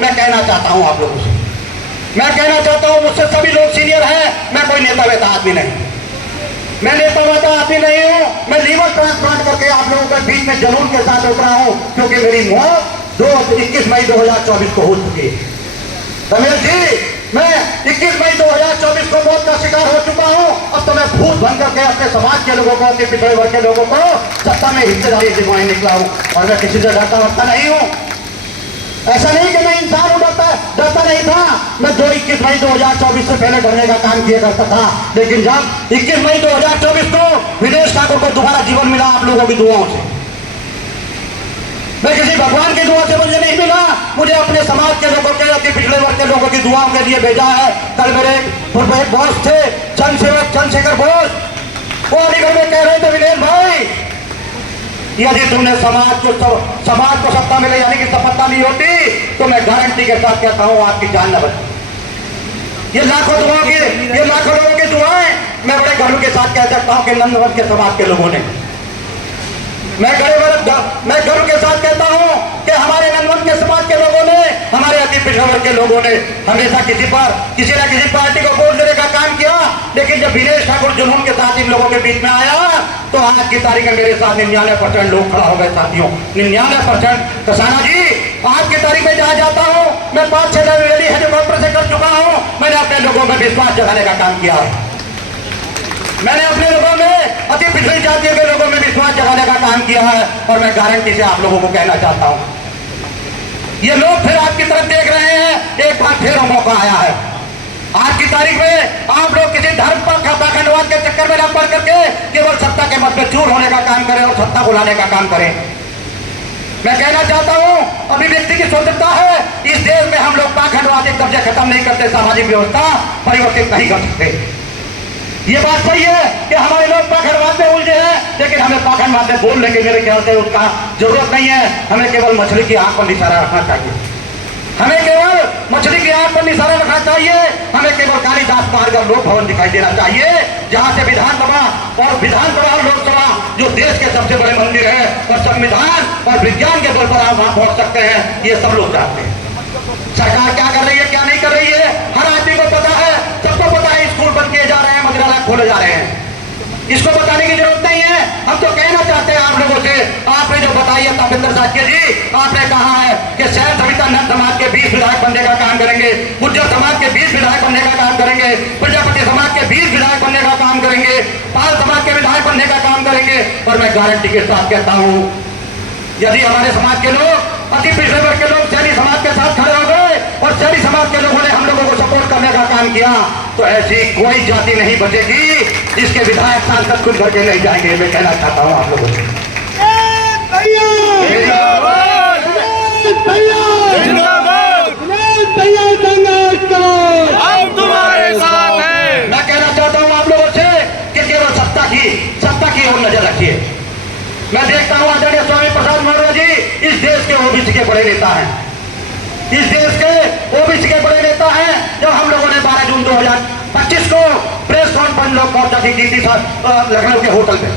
मैं कहना चाहता हूं आप लोगों से, मैं कहना चाहता हूं मुझसे सभी लोग सीनियर हैं, मैं कोई नेता वेता आदमी नहीं, मैं नेता वेता आदमी नहीं हूं। मैं लीवर ट्रांसप्लांट करके आप लोगों के बीच में जुनून के साथ उतरा हूं, क्योंकि मेरी मौत 21 मई 2024 को हो चुकी है। रमेश जी, मैं 21 मई 2024 को मौत का शिकार हो चुका हूं। अब तो मैं भूत बन करके अपने समाज के लोगों को, अपने पिछड़े वर्ग के लोगों को सत्ता में हिस्सेदारी दिलवाने निकला हूं, और मैं किसी से डरता वरता नहीं हूं। ऐसा नहीं कि मैं इंसान हूं, डरता नहीं था। मैं 21 मई 2024 से पहले डरने का काम किया करता था, लेकिन जब 21 मई 2024 को विदेश ठाकुर को दोबारा जीवन मिला आप लोगों की दुआओं से, मैं किसी भगवान की दुआ से मुझे नहीं मिला, मुझे अपने समाज के लोगों के, अपने पिछड़े वर्ग के लोगों की दुआओं के लिए भेजा है। कल मेरे एक बॉस थे चंद्रशेखर बोस, वो अलीगढ़ में कह रहे थे, विनेश भाई यदि तुमने समाज को सत्ता मिले यानी कि सफलता नहीं होती, तो मैं गारंटी के साथ कहता हूं आपकी जान न बचे। ये लाखों लोगों की दुआएं मैं बड़े गर्व के साथ कह सकता हूं कि नंदवन के समाज के लोगों ने, मैं गर्व के साथ कहता हूं कि हमारे नंदवन के समाज के लोगों ने, हमारे अति पिछड़े वर्ग के लोगों ने हमेशा किसी न किसी पार्टी को वोट देने का काम किया, लेकिन जब विनेश ठाकुर जुनून के साथ इन लोगों के बीच में आया, तो आज की तारीख में मेरे साथ 99% लोग खड़ा हो गए। साथियों, 99%। कसाना जी, आज की तारीख में जहां जाता हूं, मैं 5-6 रैली हेलीकॉप्टर से कर चुका हूं। मैंने अपने लोगों में विश्वास जगाने का काम किया है, मैंने अपने लोगों में, अति पिछड़ी जातियों के लोगों में विश्वास जगाने का काम किया है, और मैं गारंटी से आप लोगों को कहना चाहता हूं, ये लोग फिर आपकी तरफ देख रहे हैं, एक बार फिर मौका आया है। आज की तारीख में आप लोग किसी धर्म पर पाखंडवाद के चक्कर में न पड़ करके केवल सत्ता के मत में चूर होने का काम करें और सत्ता को लाने का काम करें। मैं कहना चाहता हूं, अभिव्यक्ति की स्वतंत्रता है, इस देश में हम लोग पाखंडवाद एक दर्जे खत्म नहीं करते, सामाजिक व्यवस्था परिवर्तित नहीं कर सकते। ये बात सही है कि हमारे लोग पाखंडवाद में उलझे हैं, लेकिन हमें पाखंडवाद में बोल लेंगे मेरे ख्याल से उसका जरूरत नहीं है। हमें केवल मछली की आंख पर निशाना रखना चाहिए, हमें केवल मछली की आंख पर निशाना रखना चाहिए, हमें केवल कालिदास मार्ग और लोक भवन दिखाई देना चाहिए, जहां से विधानसभा और लोकसभा जो देश के सबसे बड़े मंदिर है, और संविधान और विज्ञान के बल पर आप वहां पहुंच सकते हैं, ये सब लोग चाहते हैं। सरकार क्या कर रही है, क्या नहीं कर रही है, हर आदमी को पता है, सबको पता है। स्कूल बंद किए जा रहे हैं, मंदिरालय खोले जा रहे हैं, इसको बताने की जरूरत नहीं है। हम तो कहना चाहते हैं आप लोगों से, आपने जो बताई है तपेंद्र साहब जी, आपने कहा है कि शहर सविता नंद समाज के 20 विधायक बनने का काम करेंगे, गुज्जर समाज के 20 विधायक बनने का काम करेंगे, प्रजापति समाज के 20 विधायक बनने का काम करेंगे, पाल समाज के विधायक बनने का काम करेंगे। और मैं गारंटी के साथ कहता हूं, यदि हमारे समाज के लोग, अति पिछड़े वर्ग के लोग शहरी समाज के साथ खड़े हो गए और शहरी समाज के लोगों ने हम लोगों को सपोर्ट करने का काम किया, तो ऐसी कोई जाति नहीं बचेगी जिसके विधायक सांसद खुद घर के नहीं जाएंगे। मैं कहना चाहता हूं आप लोगों से, हम तुम्हारे साथ हैं। मैं कहना चाहता हूं आप लोगों से कि केवल सत्ता की ओर नजर रखिए। मैं देखता हूं आदरणीय स्वामी प्रसाद मौर्य जी इस देश के ओबीसी के बड़े नेता हैं, इस देश के ओबीसी के बड़े नेता हैं। जब हम लोगों ने 12 जून 2025 को प्रेस कॉन्फ्रेंस लोग पहुंचा की थी लखनऊ के होटल पे,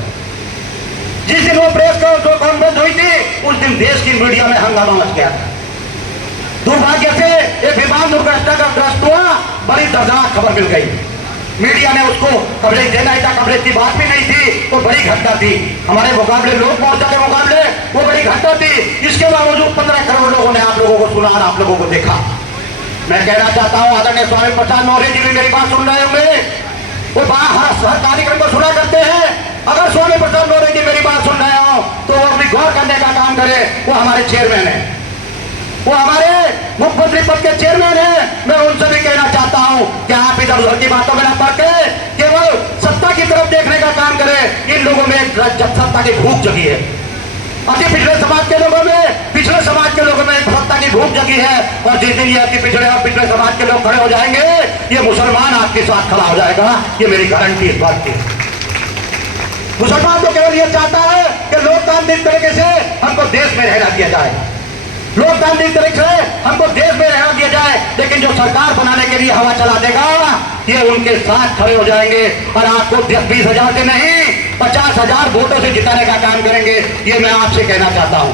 जिस दिन वो प्रेस कॉन्फ्रेंस हुई थी, उस दिन देश की मीडिया में हंगामा मच गया था। दुर्भाग्य से एक विमान दुर्घटना का ग्रस्त हुआ, बड़ी दर्दनाक खबर मिल गई, मीडिया ने उसको कवरेज देना ही था, कवरेज की बात भी नहीं थी, वो बड़ी घटना थी। हमारे मुकाबले लोग मोर्चा के मुकाबले वो बड़ी घटना थी। इसके बावजूद 15 करोड़ लोगों ने आप लोगों को सुना और आप लोगों को देखा। मैं कहना चाहता हूं आदरणीय स्वामी प्रसाद मौर्य जी भी मेरी बात सुन रहे होंगे, वो हर कार्यक्रम को सुना करते हैं। अगर स्वामी प्रसाद मौर्य जी मेरी बात सुन रहे हो तो वो अपनी गौर करने का काम करे। वो हमारे चेयरमैन है, वो हमारे मुख्यमंत्री पद के चेयरमैन है। मैं उनसे भी कहना चाहता हूं कि आप इधर उधर की बातों में न पड़ के केवल सत्ता की तरफ देखने का काम करें। इन लोगों में सत्ता की भूख जगी है, अति पिछड़े समाज के लोगों में, पिछड़े समाज के लोगों में सत्ता की भूख जगी है। और जिस दिन ये अति पिछड़े और पिछड़े समाज के लोग खड़े हो जाएंगे, ये मुसलमान आपके साथ खड़ा हो जाएगा। ये मेरी गारंटी इस बात की। मुसलमान तो केवल ये चाहता है कि लोकतांत्रिक तरीके से हमको देश में रहना दिया जाए, लोकतांत्रिक तरीके से हमको देश में रहना दिया जाए। लेकिन जो सरकार बनाने के लिए हवा चला देगा, ये उनके साथ खड़े हो जाएंगे और आपको 10-20 हजार से नहीं 50,000 वोटों से जिताने का काम करेंगे। ये मैं आपसे कहना चाहता हूं।